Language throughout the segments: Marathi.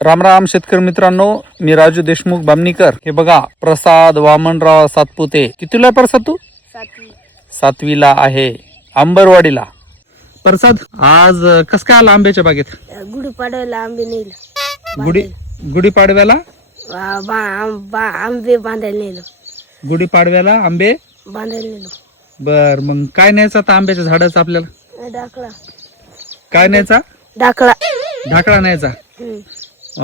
राम राम शेतकरी मित्रांनो, मी राजू देशमुख बामणीकर. हे बघा, प्रसाद वामनराव सातपुते. कितीला आहे प्रसाद तू? सातवीला आहे, अंबरवाडीला. प्रसाद, आज कस काय आला आंब्याच्या बागेत? गुढीपाडव्याला आंबे नेलं. गुढीपाडव्याला आंबे बांधायला नेलं. गुढीपाडव्याला आंबे बांधायला नेलो. बर, मग काय न्यायचं आता आंब्याच्या झाडाचं आपल्याला? डाकळा. काय न्यायचा? डाकळा. ढाकळा न्यायचा. हम्म.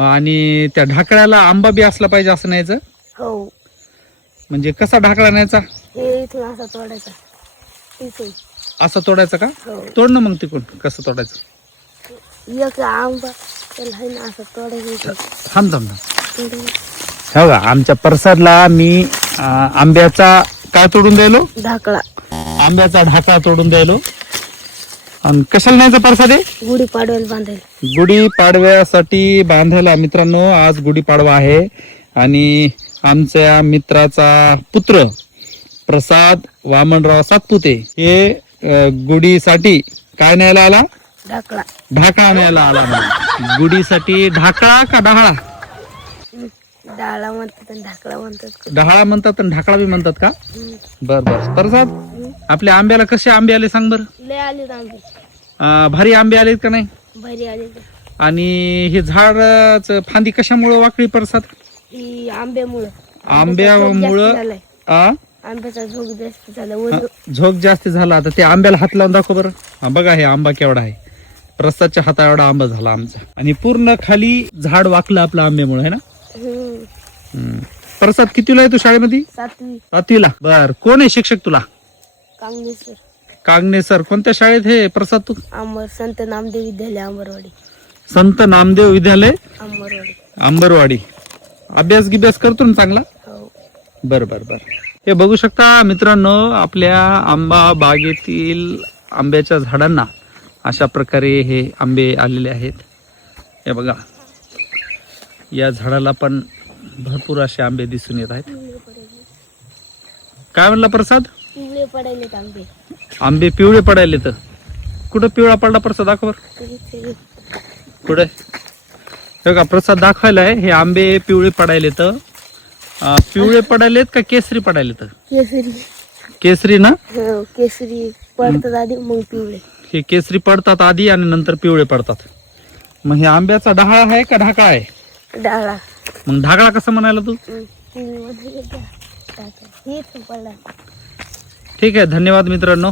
आणि त्या ढाकळ्याला आंबा बी असला पाहिजे असं न्यायचं? हो. म्हणजे कसा ढाकळा न्यायचा? हे इथून असा तोडायचा. इथून असं तोडायचं का? हो. तोड ना मग तिकडून. कसं तोडायचं? एक आंबा त्याला आहे ना असं तोडायचं. थांब. हो का, आमच्या प्रसादला मी आंब्याचा काय तोडून द्यायलो? डाकळा. आंब्याचा ढाकळा तोडून द्यायलो. आणि कशाला न्यायचा प्रसाद आहे? गुढीपाडव्याला बांधायला. गुढीपाडव्यासाठी बांधायला. मित्रांनो, आज गुढीपाडवा आहे आणि आमच्या मित्राचा पुत्र प्रसाद वामनराव सातपुते हे गुढीसाठी काय न्यायला आला? डाकळा. ढाकळा न्यायला आला. गुढीसाठी ढाकळा का डहाळा? डाळा म्हणतात आणि ढाकळा म्हणतात. डहाळा म्हणतात आणि ढाकळा बी म्हणतात का? हम्म. बर. प्रसाद, आपल्या आंब्याला कसे आंबे आले सांग बर? लय आले आंबे. भारी आंबे आलेत का नाही? भारी आले. आणि हे झाड फांदी कशामुळे वाकडी प्रसाद? ही आंब्यामुळं. आंब्यामुळं. आंब्याचा झोक जास्त झाला. झोक जास्त झाला. आता ते आंब्याला हात लावून दाखव बरं. बघा, हे आंबा केवढा आहे. प्रसादच्या हाता एवढा आंबा झाला आमचा. आणि पूर्ण खाली झाड वाकलं आपलं आंब्यामुळे, है ना? प्रसाद, कितीला आहे तू शाळेमध्ये? 7वी. 7वीला. बर, कोण आहे शिक्षक तुला? कांगणेसर. कांगणे सर. कोणत्या शाळेत हे प्रसाद तू? संत नामदेव विद्यालय अंबरवाडी. संत नामदेव विद्यालय अंबरवाडी. अंबरवाडी. अभ्यास करतो ना चांगला? हो. बर. हे बघू शकता मित्रांनो, आपल्या आंबा बागेतील आंब्याच्या झाडांना अशा प्रकारे हे आंबे आलेले आहेत. हे बघा, या झाडाला पण भरपूर असे आंबे दिसून येत आहेत. काय म्हणला प्रसाद? पिवळे पडायले आंबे. आंबे पिवळे पडायले. तर कुठं पिवळा पडला प्रसाद? दाखव बरं. कुठे? हे का प्रसाद दाखवायलाय. हे आंबे पिवळे पडायले. तर पिवळे पडायलेत का केसरी पडायलेत? केसरी. केसरी ना? हो, केसरी पडतात आधी, मग पिवळे. हे केसरी पडतात आधी आणि नंतर पिवळे पडतात. मग हे आंब्याचा डहाळा आहे का ढाकळा आहे? डाळा. मग ढाकळा कसं म्हणायला तू? पडला. ठीक आहे, धन्यवाद मित्रांनो.